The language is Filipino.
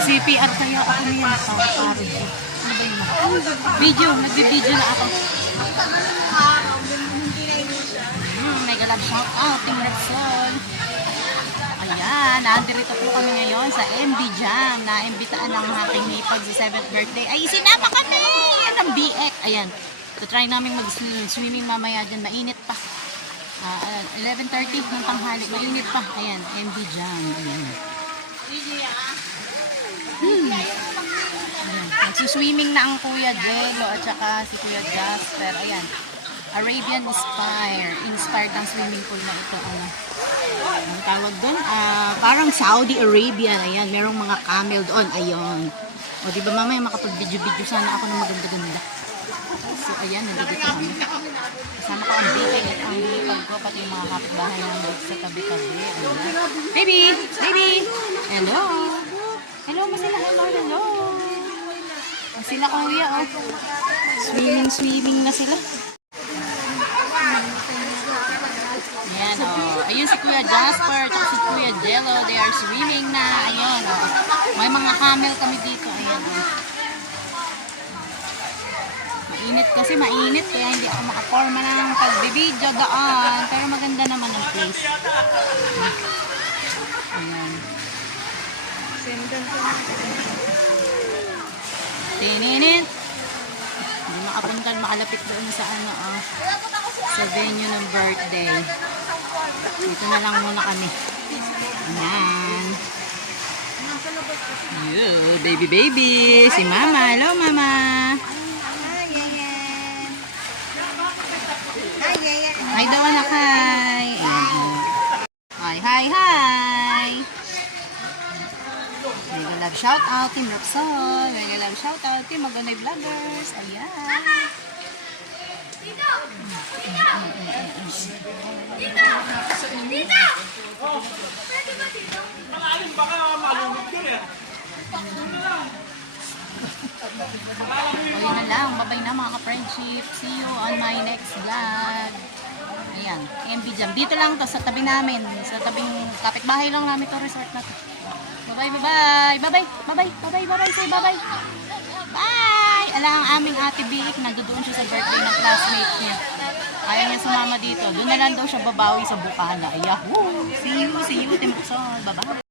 CPR kaya ako niyan. Pare ko. Ano ba yun? Video, nagbi-video na ako. Hmm, mega love shout out, Team Repsol. Ayan, nandito po kami ngayon sa MB Jam na imbitaan ng aking hipag sa 7th birthday. Ay, sinama kami! Yan ang BX. Ayan. So, try namin mag-swimming mamaya dyan. Mainit pa. Ah, 11.30 ng tanghali. Mainit pa. Ayan, MB Jam. Ayan. Ayan. Nagsuswimming na ang Kuya Jello at saka si Kuya Jasper. Ayan. Arabian Inspire. Inspired ang swimming pool na ito. Ano? Ang tawag doon? Ah, parang Saudi Arabia. Ayan. Merong mga camel doon. Ayun. O, di ba mamaya makapag-video-video sana ako ng maganda-ganda. So, ayan. Nandito kami. Kasama ko ang bibig at ang bibig ko. Pati yung mga kapitbahay namin sa tabi-tabi. Baby! Baby! Hello! Hello mo sila. Hello, hello. O, sila kuya, oh. Swimming, swimming na sila. Ayan, oh. Ayun si Kuya Jasper, at si Kuya Jello. They are swimming na. Ayun, oh. May mga camel kami dito. Ayan, oh. Mainit kasi, mainit. Kaya hindi ako makaporma ng pagbibideo doon. Pero maganda naman ang place. Ayan. Tininit. Hindi makapunta, makalapit doon sa ano, oh, sa venue ng birthday. Dito na lang muna kami. Ayan. Yo, baby baby. Si mama. Hello mama. Hi daw anak, hi. Hi, hi, hi. Shout out, Team Roxol. Mega love shout out, Team Maganay Vloggers. Ayan. O yun na lang. Babay na mga ka-friendship. See you on my next vlog. Ayan. MB Jam. Dito lang to sa tabi namin. Sa tabing kapitbahay lang namin to resort na to. Bye-bye, bye-bye. Bye-bye, bye-bye, bye-bye, bye-bye. Say bye-bye. Bye! Ala ang aming ate Biik. Nandoon siya sa birthday ng classmate niya. Ayaw niya sumama dito. Doon na lang daw siya babawi sa Bukana. Yahoo! See you, see you, Timbukson. Bye-bye.